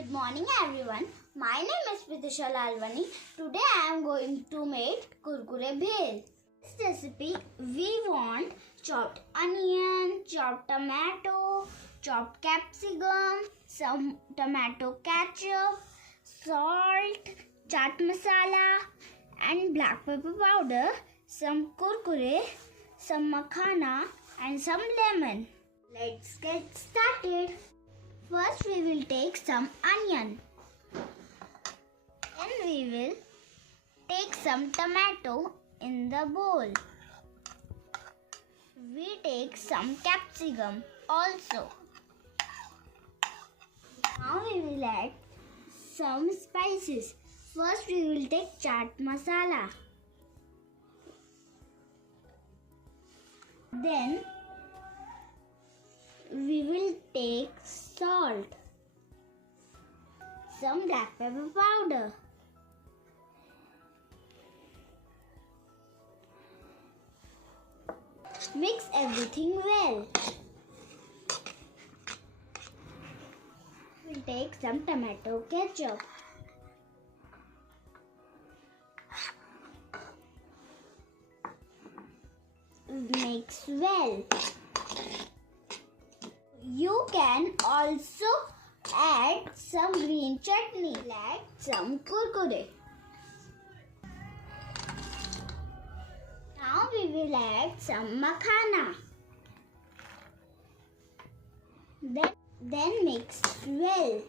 Good morning everyone. My name is Pritisha Lalwani. Today I am going to make kurkure bhel. This recipe we want chopped onion, chopped tomato, chopped capsicum, some tomato ketchup, salt, chaat masala and black pepper powder, some kurkure, some makhana and some lemon. Let's get started. First we will take some onion. Then we will take some tomato in the bowl. We take some capsicum also. Now we will add some spices. First we will take chaat masala. Then we will take salt, some black pepper powder, mix everything well. We'll take some tomato ketchup. Mix well. You can also add some green chutney, like some kurkure. Now we will add some makhana. Then mix well.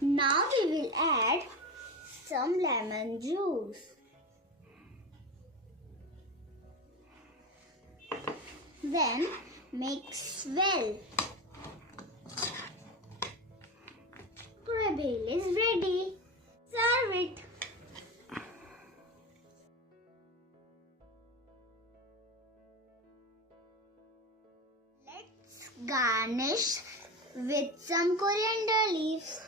Now we will add some lemon juice. Then mix well. Kurkure bhel is ready. Serve it. Let's garnish with some coriander leaves.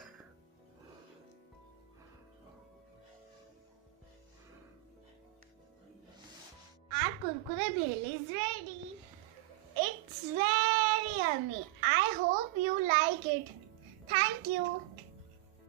Our kurkure bhel is ready. It's very yummy. I hope you like it. Thank you.